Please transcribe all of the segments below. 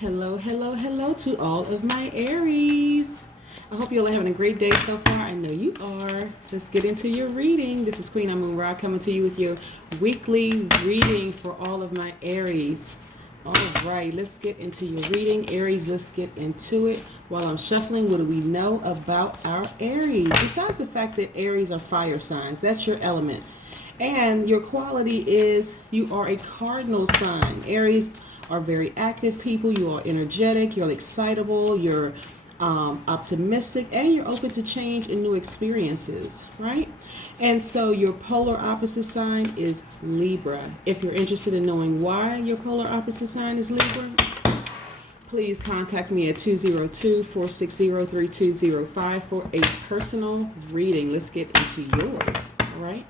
Hello, hello, hello to all of my Aries. I hope you all are having a great day so far. I know you are. Let's get into your reading. This is Queen Amun Ra coming to you with your weekly reading for all of my Aries. All right, let's get into your reading. Aries, let's get into it. While I'm shuffling, what do we know about our Aries? Besides the fact that Aries are fire signs, that's your element. And your quality is you are a cardinal sign. Aries are very active people. You are energetic, you're excitable, you're optimistic, and you're open to change and new experiences, right? And so your polar opposite sign is Libra. If you're interested in knowing why your polar opposite sign is Libra, please contact me at 202-460-3205 for a personal reading. Let's get into yours, all right?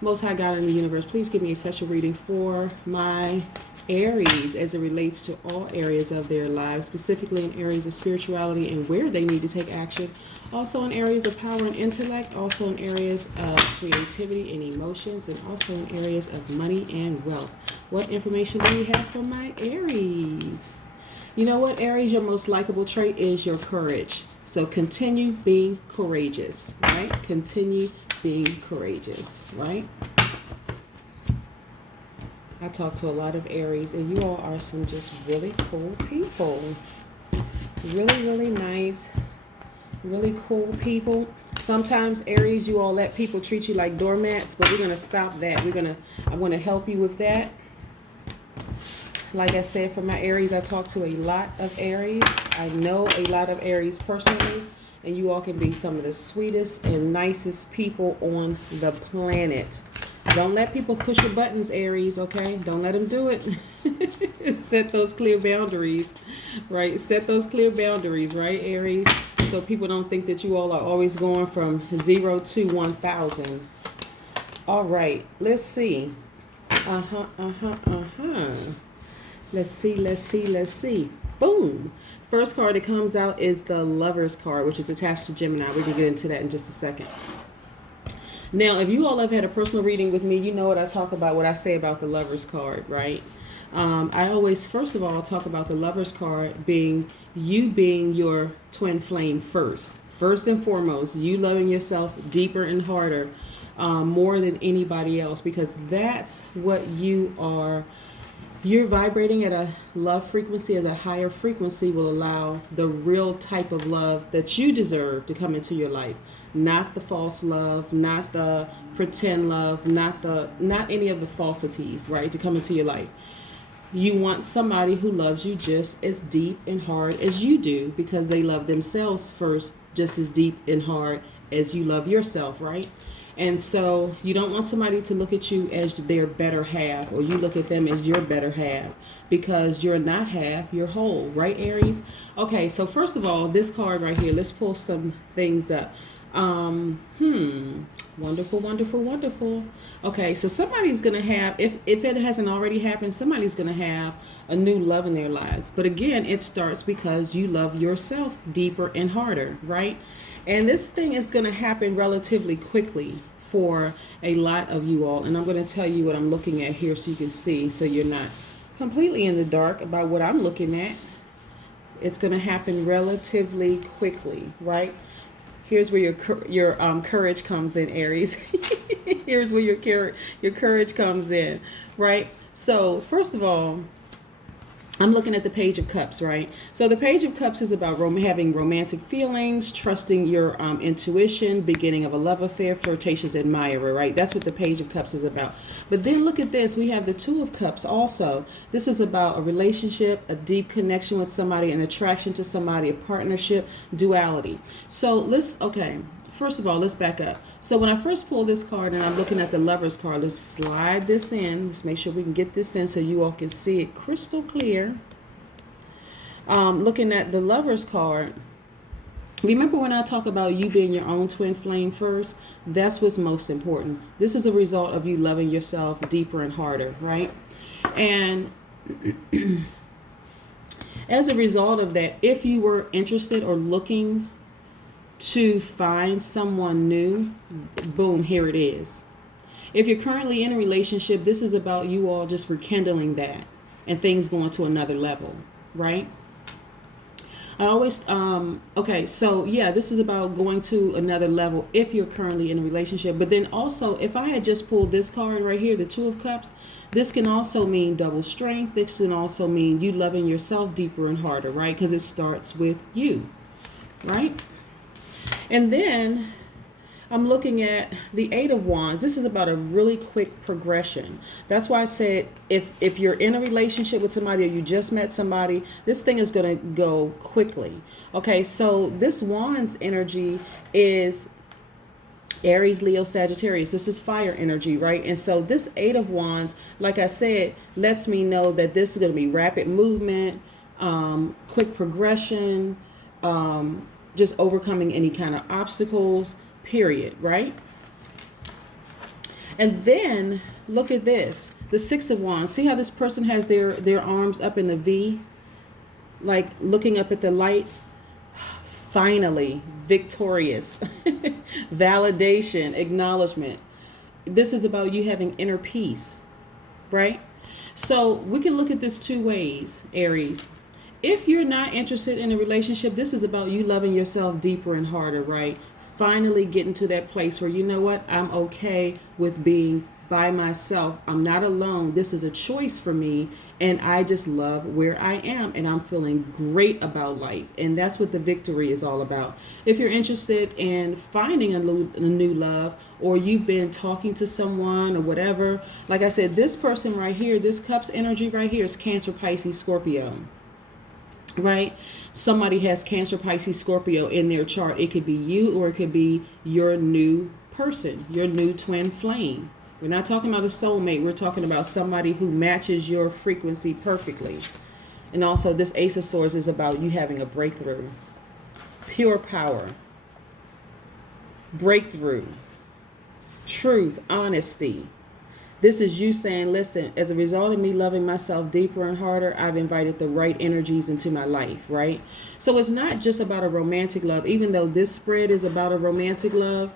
Most High God in the universe, please give me a special reading for my Aries as it relates to all areas of their lives, specifically in areas of spirituality and where they need to take action. Also in areas of power and intellect, also in areas of creativity and emotions, and also in areas of money and wealth. What information do we have for my Aries? You know what, Aries, your most likable trait is your courage. So continue being courageous, right? Continue being courageous, right? I talk to a lot of Aries, and you all are some just really cool people. Really, really nice, really cool people. Sometimes, Aries, you all let people treat you like doormats, but we're going to stop that. I want to help you with that. Like I said, for my Aries, I talk to a lot of Aries. I know a lot of Aries personally, and you all can be some of the sweetest and nicest people on the planet. Don't let people push your buttons, Aries, okay? Don't let them do it. Set those clear boundaries, right? Set those clear boundaries, right, Aries? So people don't think that you all are always going from 0 to 1,000. All right, let's see. Let's see. Boom. First card that comes out is the Lover's card, which is attached to Gemini. We can get into that in just a second. Now, if you all have had a personal reading with me, you know what I talk about, what I say about the Lover's card, right? I always, first of all, talk about the Lover's card being your twin flame first. First and foremost, you loving yourself deeper and harder, more than anybody else, because that's what you are. You're vibrating at a love frequency, as a higher frequency will allow the real type of love that you deserve to come into your life. Not the false love, not the pretend love, not any of the falsities, right, to come into your life. You want somebody who loves you just as deep and hard as you do, because they love themselves first just as deep and hard as you love yourself, right? And so you don't want somebody to look at you as their better half, or you look at them as your better half, because you're not half, you're whole, right, Aries? Okay, so first of all, this card right here, let's pull some things up. Wonderful. Okay, so somebody's going to have, if it hasn't already happened, somebody's going to have a new love in their lives. But again, it starts because you love yourself deeper and harder, right? And this thing is going to happen relatively quickly for a lot of you all. And I'm going to tell you what I'm looking at here so you can see, so you're not completely in the dark about what I'm looking at. It's going to happen relatively quickly, right? Here's where your courage comes in, Aries. Here's where your courage comes in, right? So first of all, I'm looking at the Page of Cups, right? So the Page of Cups is about having romantic feelings, trusting your intuition, beginning of a love affair, flirtatious admirer, right? That's what the Page of Cups is about. But then look at this. We have the Two of Cups also. This is about a relationship, a deep connection with somebody, an attraction to somebody, a partnership, duality. So first of all, let's back up. So when I first pulled this card and I'm looking at the Lover's card, let's slide this in. Let's make sure we can get this in so you all can see it crystal clear. Looking at the Lover's card, remember when I talk about you being your own twin flame first? That's what's most important. This is a result of you loving yourself deeper and harder, right? And as a result of that, if you were interested or looking to find someone new, boom, here it is. If you're currently in a relationship, this is about you all just rekindling that and things going to another level. right? I always, okay, so yeah, this is about going to another level if you're currently in a relationship. But then also, if I had just pulled this card right here, the Two of Cups, this can also mean double strength. This can also mean you loving yourself deeper and harder, right? Because it starts with you, right? And then I'm looking at the Eight of Wands. This is about a really quick progression. That's why I said if you're in a relationship with somebody or you just met somebody, this thing is going to go quickly. Okay, so this Wands energy is Aries, Leo, Sagittarius. This is fire energy, right? And so this Eight of Wands, like I said, lets me know that this is going to be rapid movement, quick progression, just overcoming any kind of obstacles, period, right? And then look at this, the Six of Wands. See how this person has their arms up in the V, like looking up at the lights? Finally, victorious, validation, acknowledgement. This is about you having inner peace, right? So we can look at this two ways, Aries. If you're not interested in a relationship, this is about you loving yourself deeper and harder, right? Finally getting to that place where, you know what, I'm okay with being by myself. I'm not alone. This is a choice for me, and I just love where I am, and I'm feeling great about life. And that's what the victory is all about. If you're interested in finding a new love, or you've been talking to someone or whatever, like I said, this person right here, this Cups energy right here is Cancer, Pisces, Scorpio. Right? Somebody has Cancer, Pisces, Scorpio in their chart. It could be you, or it could be your new person, your new twin flame. We're not talking about a soulmate. We're talking about somebody who matches your frequency perfectly. And also this Ace of Swords is about you having a breakthrough. Pure power. Breakthrough. Truth. Honesty. This is you saying, listen, as a result of me loving myself deeper and harder, I've invited the right energies into my life, right? So it's not just about a romantic love, even though this spread is about a romantic love,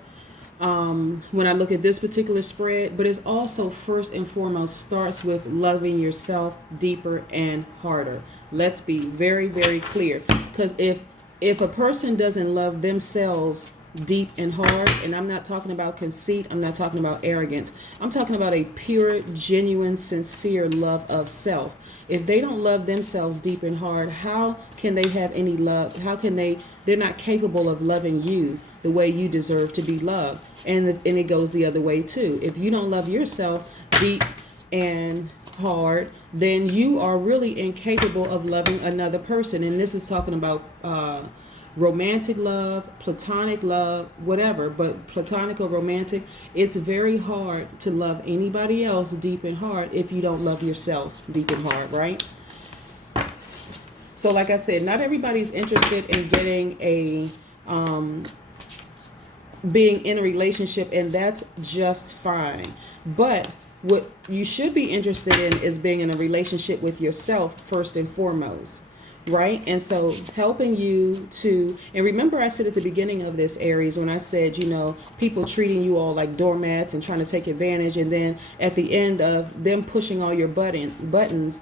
when I look at this particular spread, but it's also first and foremost starts with loving yourself deeper and harder. Let's be very, very clear. Because if a person doesn't love themselves deep and hard, and I'm not talking about conceit, I'm not talking about arrogance, I'm talking about a pure, genuine, sincere love of self. If they don't love themselves deep and hard, how can they have any love? How can they're not capable of loving you the way you deserve to be loved. And it goes the other way too. If you don't love yourself deep and hard, then you are really incapable of loving another person. And this is talking about romantic love, platonic love, whatever, but platonic or romantic, it's very hard to love anybody else deep and hard if you don't love yourself deep and hard, right? So like I said, not everybody's interested in getting a being in a relationship, and that's just fine. But what you should be interested in is being in a relationship with yourself first and foremost. Right? And so helping you to, and remember I said at the beginning of this, Aries, when I said, you know, people treating you all like doormats and trying to take advantage, and then at the end of them pushing all your buttons,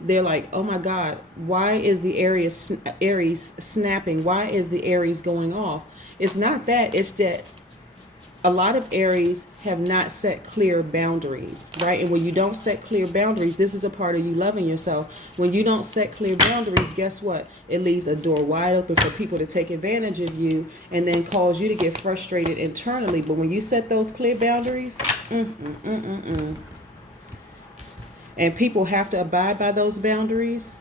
they're like, oh my God, why is the Aries snapping? Why is the Aries going off? It's not that, it's that a lot of Aries have not set clear boundaries, right? And when you don't set clear boundaries, this is a part of you loving yourself. When you don't set clear boundaries, guess what? It leaves a door wide open for people to take advantage of you and then cause you to get frustrated internally. But when you set those clear boundaries, and people have to abide by those boundaries.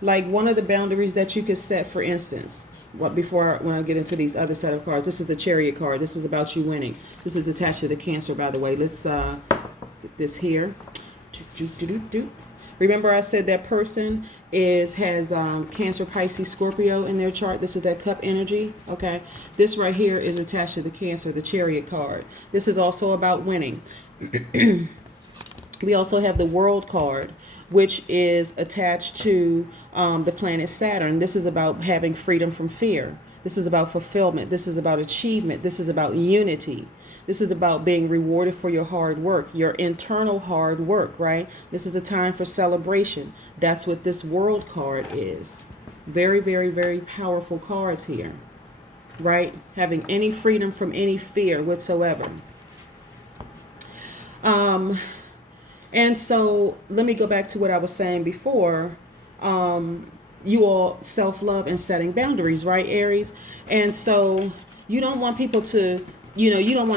Like one of the boundaries that you could set, for instance, when I get into these other set of cards, this is the Chariot card. This is about you winning. This is attached to the Cancer, by the way. Let's get this here. Remember I said that person has Cancer, Pisces, Scorpio in their chart. This is that Cup energy. Okay. This right here is attached to the Cancer, the Chariot card. This is also about winning. We also have the World card. which is attached to the planet Saturn. This is about having freedom from fear. This is about fulfillment. This is about achievement. This is about unity. This is about being rewarded for your hard work, your internal hard work, right? This is a time for celebration. That's what this World card is. Very, very, very powerful cards here, right? Having any freedom from any fear whatsoever. And so let me go back to what I was saying before. You all self-love and setting boundaries, right, Aries? And so you don't want people to, you don't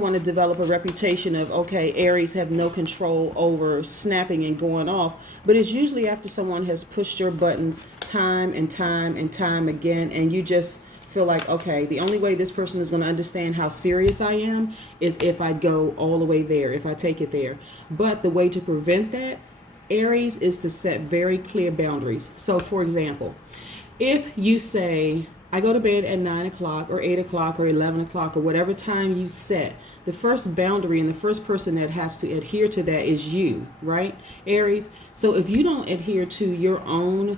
want to develop a reputation of, okay, Aries have no control over snapping and going off. But it's usually after someone has pushed your buttons time and time and time again, and you just feel like, okay, the only way this person is going to understand how serious I am is if I go all the way there, if I take it there. But the way to prevent that, Aries, is to set very clear boundaries. So for example, if you say, I go to bed at 9 o'clock or 8 o'clock or 11 o'clock or whatever time you set, the first boundary and the first person that has to adhere to that is you, right, Aries? So if you don't adhere to your own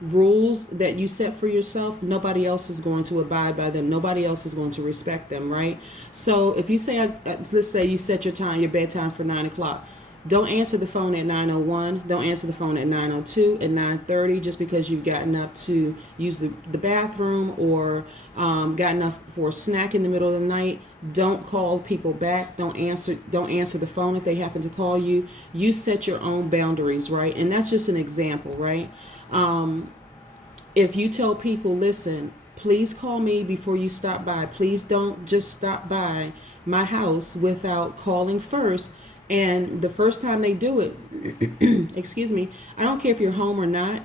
rules that you set for yourself, nobody else is going to abide by them. Nobody else is going to respect them, right? So if you say, let's say you set your bedtime for 9 o'clock. Don't answer the phone at 9:01. Don't answer the phone at 9:02, at 9:30, just because you've gotten up to use the bathroom or gotten up for a snack in the middle of the night. Don't call people back. Don't answer the phone if they happen to call you. You set your own boundaries, right? And that's just an example, right? If you tell people, listen, please call me before you stop by. Please don't just stop by my house without calling first. And the first time they do it, excuse me, I don't care if you're home or not.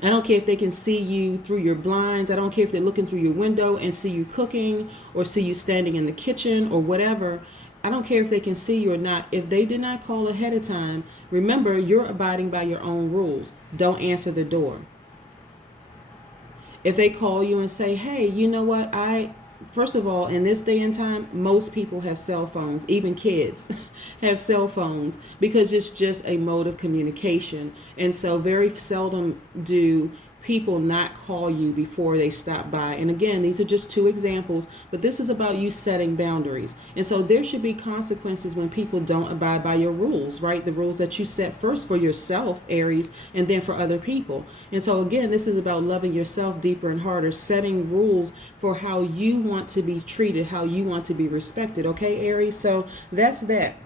I don't care if they can see you through your blinds. I don't care if they're looking through your window and see you cooking or see you standing in the kitchen or whatever. I don't care if they can see you or not. If they did not call ahead of time, remember, you're abiding by your own rules. Don't answer the door. If they call you and say, hey, you know what, first of all, in this day and time, most people have cell phones, even kids have cell phones, because it's just a mode of communication. And so very seldom do people not call you before they stop by. And again, these are just two examples, but this is about you setting boundaries. And so there should be consequences when people don't abide by your rules, right? The rules that you set first for yourself, Aries, and then for other people. And so again, this is about loving yourself deeper and harder, setting rules for how you want to be treated, how you want to be respected. Okay, Aries? So that's that.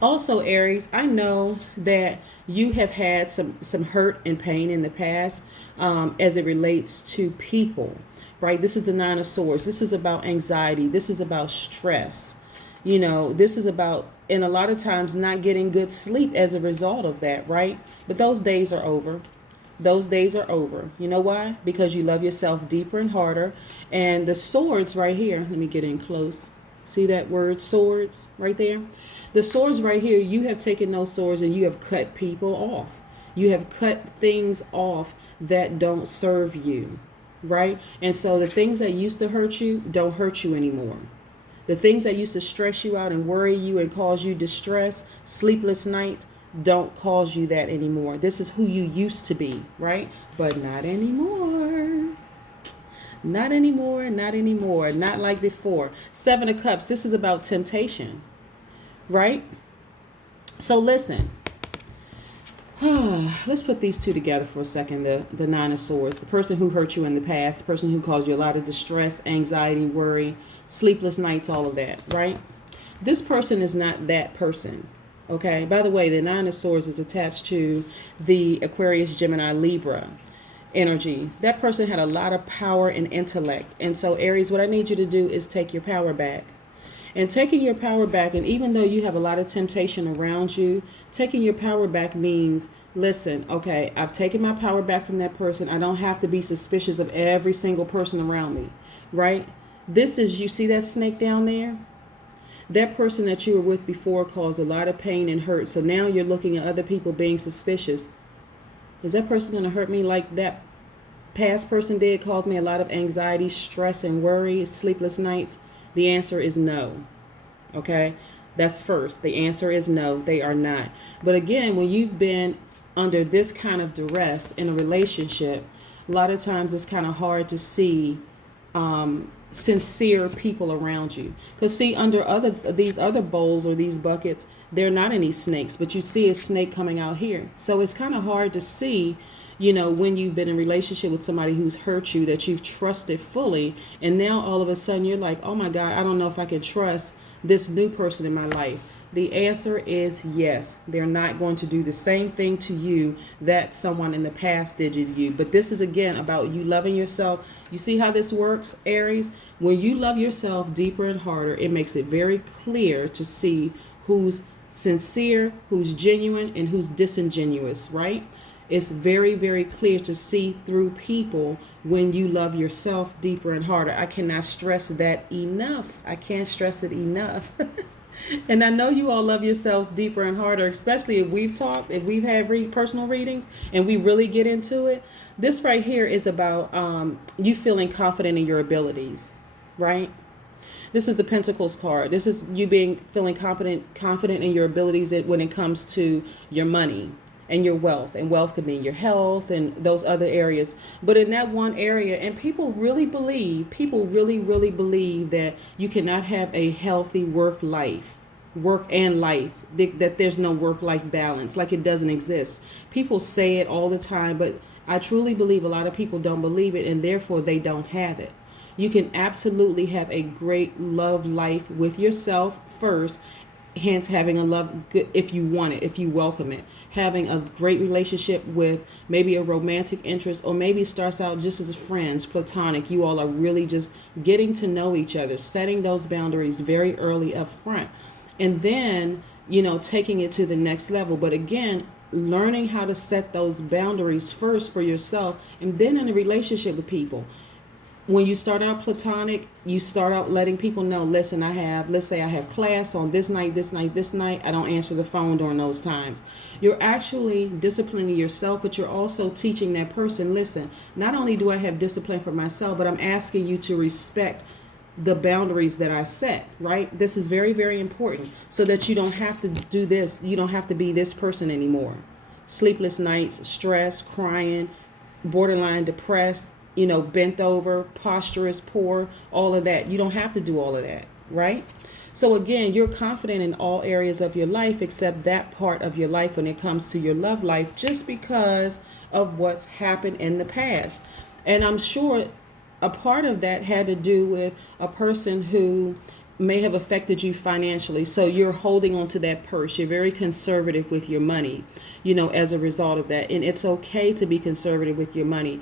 Also, Aries, I know that you have had some hurt and pain in the past as it relates to people, right? This is the Nine of Swords. This is about anxiety. This is about stress. This is about, and a lot of times, not getting good sleep as a result of that, right? But those days are over. Those days are over. You know why? Because you love yourself deeper and harder. And the swords right here, let me get in close. See that word swords right there? The swords right here, you have taken those swords and you have cut people off. You have cut things off that don't serve you, right? And so the things that used to hurt you don't hurt you anymore. The things that used to stress you out and worry you and cause you distress, sleepless nights, don't cause you that anymore. This is who you used to be, right? But not anymore. Not anymore, not anymore, not like before. Seven of Cups, this is about temptation, right? So listen, let's put these two together for a second. The Nine of Swords, the person who hurt you in the past, the person who caused you a lot of distress, anxiety, worry, sleepless nights, all of that, right? This person is not that person, okay? By the way, the Nine of Swords is attached to the Aquarius, Gemini, Libra energy. That person had a lot of power and intellect. And so, Aries, what I need you to do is take your power back. And taking your power back, and even though you have a lot of temptation around you, taking your power back means, listen, okay, I've taken my power back from that person. I don't have to be suspicious of every single person around me, right? This is, you see that snake down there? That person that you were with before caused a lot of pain and hurt. So now you're looking at other people being suspicious. Is that person going to hurt me like that past person did, cause me a lot of anxiety, stress, and worry, sleepless nights? The answer is no. Okay? That's first. The answer is no, they are not. But again, when you've been under this kind of duress in a relationship, a lot of times it's kind of hard to see sincere people around you. Because see, under these other bowls or these buckets, there are not any snakes, but you see a snake coming out here. So it's kind of hard to see, when you've been in a relationship with somebody who's hurt you, that you've trusted fully, and now all of a sudden you're like, oh my God, I don't know if I can trust this new person in my life. The answer is yes. They're not going to do the same thing to you that someone in the past did to you. But this is, again, about you loving yourself. You see how this works, Aries? When you love yourself deeper and harder, it makes it very clear to see who's sincere, who's genuine, and who's disingenuous, right? It's very, very clear to see through people when you love yourself deeper and harder. I cannot stress that enough. I can't stress it enough. And I know you all love yourselves deeper and harder, especially if we've talked, if we've had personal readings and we really get into it. This right here is about you feeling confident in your abilities, right? This is the Pentacles card. This is you feeling confident in your abilities when it comes to your money and your wealth. And wealth could mean your health and those other areas. But in that one area, and people really believe that you cannot have a healthy work and life, that there's no work-life balance, like it doesn't exist. People say it all the time, but I truly believe a lot of people don't believe it, and therefore they don't have it. You can absolutely have a great love life with yourself first, hence having a love, good if you want it, if you welcome it. Having a great relationship with maybe a romantic interest, or maybe it starts out just as friends, platonic. You all are really just getting to know each other, setting those boundaries very early up front. And then, taking it to the next level. But again, learning how to set those boundaries first for yourself, and then in a relationship with people. When you start out platonic, you start out letting people know, listen, let's say I have class on this night. I don't answer the phone during those times. You're actually disciplining yourself, but you're also teaching that person, listen, not only do I have discipline for myself, but I'm asking you to respect the boundaries that I set, right? This is very, very important, so that you don't have to do this. You don't have to be this person anymore. Sleepless nights, stress, crying, borderline depressed, bent over, posture is poor, all of that. You don't have to do all of that, right? So again, you're confident in all areas of your life except that part of your life when it comes to your love life, just because of what's happened in the past. And I'm sure a part of that had to do with a person who may have affected you financially. So you're holding on to that purse. You're very conservative with your money, as a result of that. And it's okay to be conservative with your money.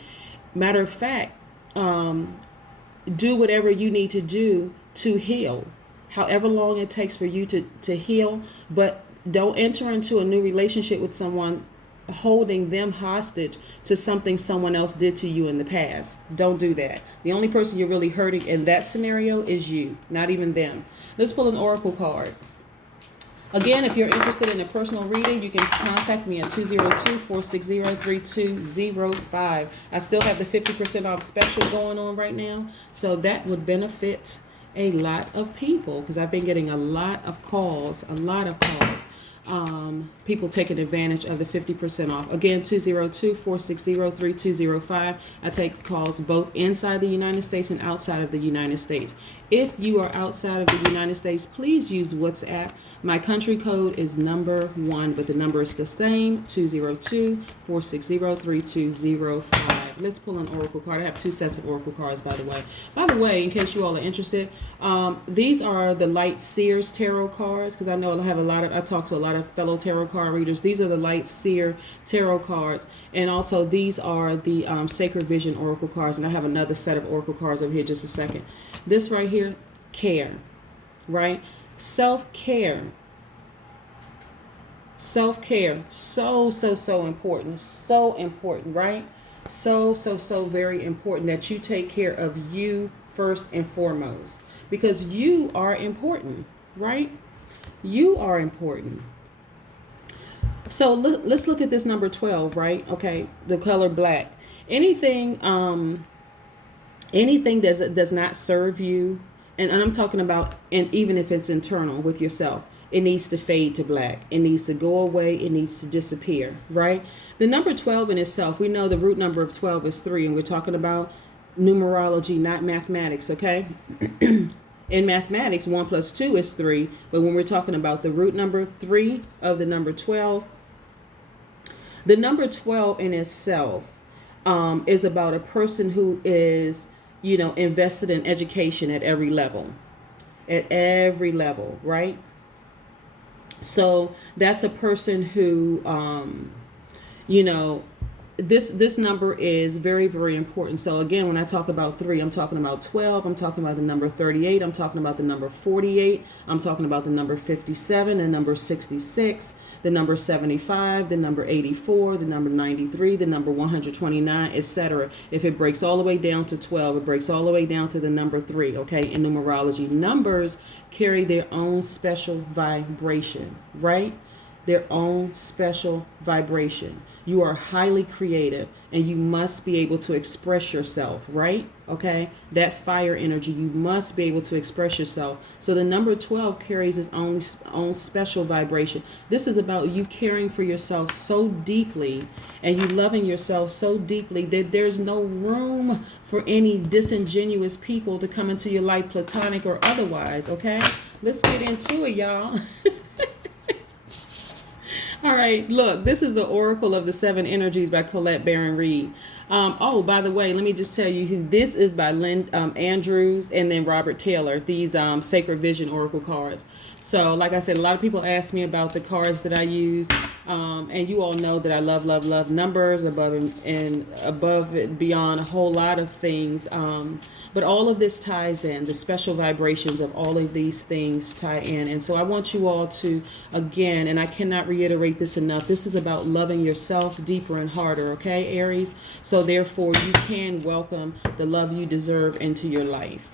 Matter of fact, do whatever you need to do to heal, however long it takes for you to heal, but don't enter into a new relationship with someone holding them hostage to something someone else did to you in the past. Don't do that. The only person you're really hurting in that scenario is you, not even them. Let's pull an oracle card. Again, if you're interested in a personal reading, you can contact me at 202-460-3205. I still have the 50% off special going on right now, so that would benefit a lot of people, because I've been getting a lot of calls. People taking advantage of the 50% off. Again, 202-460-3205. I take calls both inside the United States and outside of the United States. If you are outside of the United States, please use WhatsApp. My country code is number 1, but the number is the same, 202-460-3205. Let's pull an oracle card. I have 2 sets of oracle cards, by the way. By the way, in case you all are interested, these are the Light Seers tarot cards, because I know I talk to a lot of fellow tarot card readers. These are the Light Seer tarot cards, and also these are the Sacred Vision oracle cards, and I have another set of oracle cards over here. Just a second. This right here, care, right? Self-care, so important, right? So very important that you take care of you first and foremost, because you are important, right? You are important. So let's look at this number 12, right? Okay, the color black. Anything does not serve you, and I'm talking about, and even if it's internal with yourself, it needs to fade to black. It needs to go away. It needs to disappear, right? The number 12 in itself, we know the root number of 12 is 3, and we're talking about numerology, not mathematics, okay? In mathematics, 1 plus 2 is 3, but when we're talking about the root number 3 of the number 12, the number 12 in itself is about a person who is, invested in education at every level. At every level, right? So that's a person who, this number is very, very important. So again, when I talk about 3, I'm talking about 12. I'm talking about the number 38. I'm talking about the number 48. I'm talking about the number 57, the number 66, the number 75, the number 84, the number 93, the number 129, etc. If it breaks all the way down to 12, it breaks all the way down to the number 3, okay? In numerology, numbers carry their own special vibration, right? Their own special vibration. You are highly creative and you must be able to express yourself, right? Okay? That fire energy, you must be able to express yourself. So the number 12 carries its own special vibration. This is about you caring for yourself so deeply and you loving yourself so deeply that there's no room for any disingenuous people to come into your life, platonic or otherwise, okay? Let's get into it, y'all. All right, look, this is the Oracle of the Seven Energies by Colette Baron Reed. By the way, let me just tell you who this is by Lynn Andrews and then Robert Taylor, these Sacred Vision Oracle cards. So like I said, a lot of people ask me about the cards that I use. And you all know that I love numbers above and beyond a whole lot of things. But all of this ties in, the special vibrations of all of these things tie in. And so I want you all to, again, and I cannot reiterate this enough, this is about loving yourself deeper and harder, okay, Aries? So therefore, you can welcome the love you deserve into your life.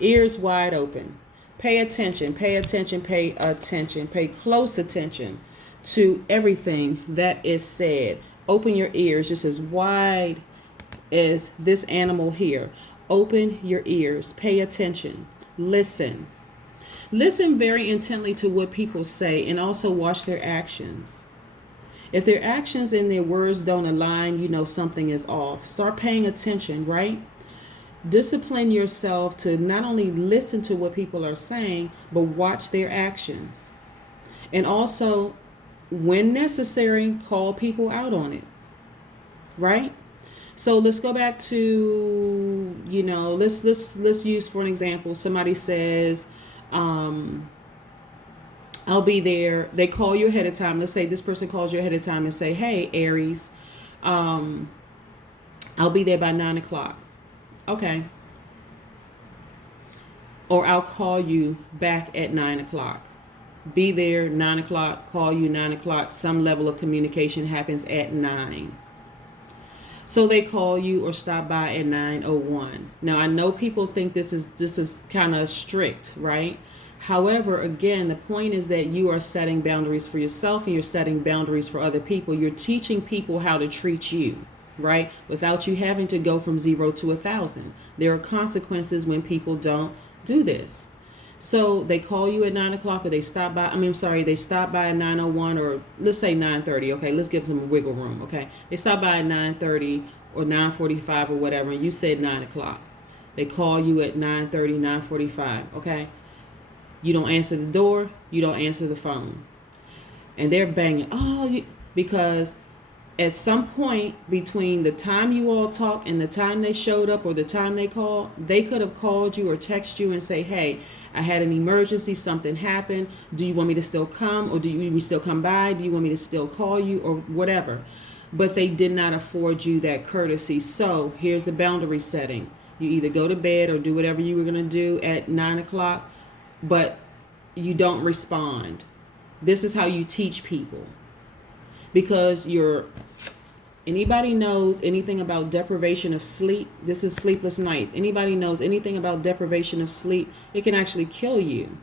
Ears wide open. Pay attention, pay attention, pay attention, pay close attention to everything that is said. Open your ears just as wide as this animal here. Open your ears, pay attention, listen. Listen very intently to what people say and also watch their actions. If their actions and their words don't align, you know something is off. Start paying attention, right? Discipline yourself to not only listen to what people are saying, but watch their actions. And also, when necessary, call people out on it, right? So let's go back to, let's use for an example, somebody says, I'll be there. They call you ahead of time. Let's say this person calls you ahead of time and say, hey, Aries, I'll be there by 9 o'clock. Okay. Or I'll call you back at 9 o'clock. Be there 9 o'clock, call you 9 o'clock. Some level of communication happens at 9. So they call you or stop by at 9:01. Now I know people think this is kind of strict, right? However, again, the point is that you are setting boundaries for yourself and you're setting boundaries for other people. You're teaching people how to treat you, right? Without you having to go from 0 to 1,000. There are consequences when people don't do this. So they call you at 9 o'clock or they stop by, they stop by at 9:01 or let's say 9:30. Okay, let's give them wiggle room. Okay, they stop by at 9:30 or 9:45 or whatever, and you said 9 o'clock. They call you at 9:30, 9:45. Okay, you don't answer the door, you don't answer the phone, and they're banging. Because at some point between the time you all talk and the time they showed up or the time they called, they could have called you or texted you and say, hey, I had an emergency, something happened. Do you want me to still come or do you want me to still come by? Do you want me to still call you or whatever? But they did not afford you that courtesy. So here's the boundary setting. You either go to bed or do whatever you were going to do at 9 o'clock, but you don't respond. This is how you teach people. Because anybody knows anything about deprivation of sleep, this is sleepless nights. Anybody knows anything about deprivation of sleep, it can actually kill you.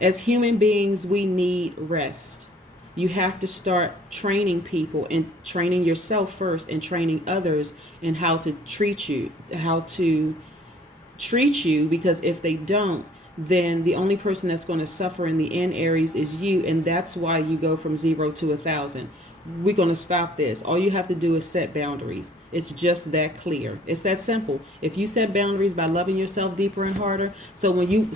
As human beings, we need rest. You have to start training people and training yourself first and training others in how to treat you, because if they don't, then the only person that's going to suffer in the end, Aries, is you. And that's why you go from 0 to 1,000. We're going to stop this. All you have to do is set boundaries. It's just that clear. It's that simple. If you set boundaries by loving yourself deeper and harder, so you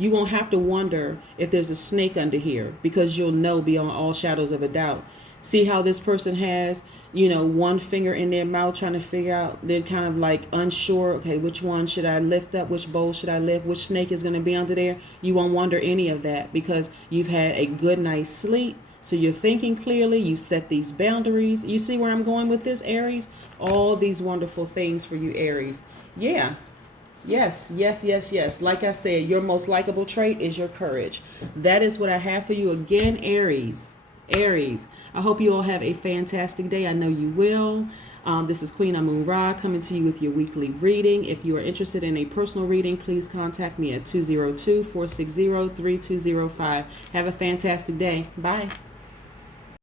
won't have to wonder if there's a snake under here, because you'll know beyond all shadows of a doubt. See how this person has, one finger in their mouth trying to figure out, they're kind of like unsure, okay, which one should I lift up, which bowl should I lift, which snake is going to be under there. You won't wonder any of that because you've had a good night's sleep. So you're thinking clearly, you set these boundaries. You see where I'm going with this, Aries? All these wonderful things for you, Aries. Yeah. Yes. Like I said, your most likable trait is your courage. That is what I have for you again, Aries. Aries. I hope you all have a fantastic day. I know you will. This is Queen Amun Ra coming to you with your weekly reading. If you are interested in a personal reading, please contact me at 202-460-3205. Have a fantastic day. Bye.